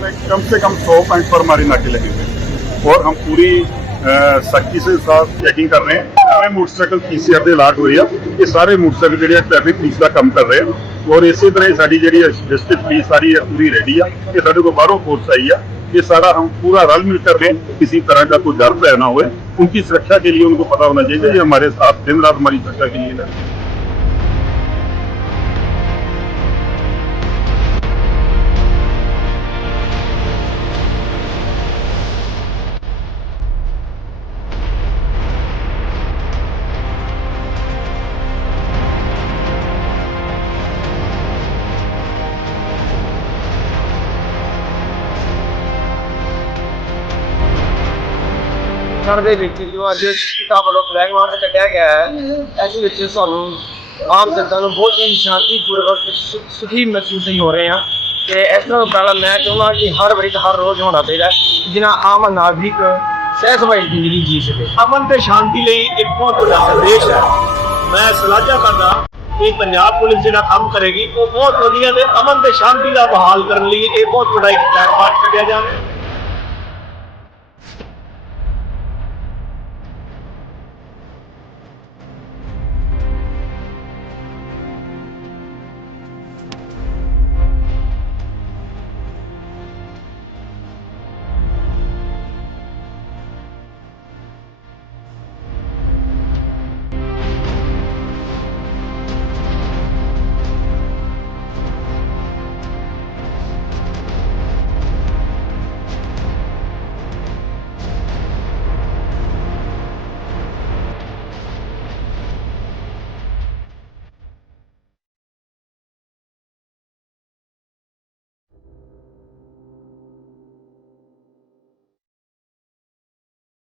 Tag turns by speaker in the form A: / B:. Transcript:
A: से कम सौ पॉइंट पर हमारे नाके लगे हुए हैं और हम पूरी अ, सख्ती से साथ चेकिंग कर रहे हैं ਸਾਰੇ ਮੋਟਰਸਾਈਕਲ ਪੀਸੀਆਰ ਦੇ ਅਲਾਟ ਹੋਏ ਆ ਇਹ ਸਾਰੇ ਮੋਟਰਸਾਈਕਲ ਜਿਹੜੇ ਆ ਟ੍ਰੈਫਿਕ ਪੁਲਿਸ ਦਾ ਕੰਮ ਕਰ ਰਹੇ ਆ ਔਰ ਇਸੇ ਤਰ੍ਹਾਂ ਹੀ ਸਾਡੀ ਜਿਹੜੀ ਡਿਸਟ੍ਰਿਕਟ ਪੁਲਿਸ ਸਾਰੀ ਹੈ ਪੂਰੀ ਰੈਡੀ ਆ ਇਹ ਸਾਡੇ ਕੋਲ ਬਾਹਰੋਂ ਫੋਰਸ आई है ये सारा हम पूरा रल मिल कर रहे हैं किसी तरह का कोई डर रहना हुए उनकी सुरक्षा के लिए उनको पता होना चाहिए ये हमारे साथ दिन रात हमारी सुरक्षा के लिए
B: ਛੱਡ ਦੇ ਵਿੱਚ ਜੋ ਅੱਜ ਕਿਤਾਬ ਵੱਲੋਂ ਫਲੈਗ ਮਾਰਚ ਕੱਢਿਆ ਗਿਆ ਹੈ ਇਸ ਵਿੱਚ ਸਾਨੂੰ ਆਮ ਜਨਤਾ ਨੂੰ ਬਹੁਤ ਹੀ ਸ਼ਾਂਤੀ ਸ਼ਾਂਤੀਪੂਰਵਕ ਸੁਖੀ ਮਹਿਸੂਸ ਹੋ ਰਹੇ ਹਾਂ ਤੇ ਇਸ ਤੋਂ ਪਹਿਲਾਂ ਮੈਂ ਚਾਹੁੰਦਾ ਕਿ ਹਰ ਵਾਰੀ ਹਰ ਰੋਜ਼ ਹੋਣਾ ਚਾਹੀਦਾ ਜਿਨ੍ਹਾਂ ਆਮ ਨਾਗਰਿਕ ਸਹਿ ਸਵਾਈ ਜ਼ਿੰਦਗੀ ਜੀ ਸਕੇ।
C: ਅਮਨ ਤੇ ਸ਼ਾਂਤੀ ਲਈ ਇੱਕ ਬਹੁਤ ਵੱਡਾ ਸੰਦੇਸ਼ ਹੈ। ਮੈਂ ਸਲਾਝਾ ਕਰਦਾ ਕਿ ਪੰਜਾਬ ਪੁਲਿਸ ਜਿਹੜਾ ਕੰਮ ਕਰੇਗੀ, ਉਹ ਬਹੁਤ ਵਧੀਆ ਤੇ ਅਮਨ ਤੇ ਸ਼ਾਂਤੀ ਦਾ ਬਹਾਲ ਕਰਨ ਲਈ ਇਹ ਬਹੁਤ ਵੱਡਾ ਇੱਕ ਟੈਕ ਪਾਠ ਕੱਢਿਆ ਜਾਵੇ।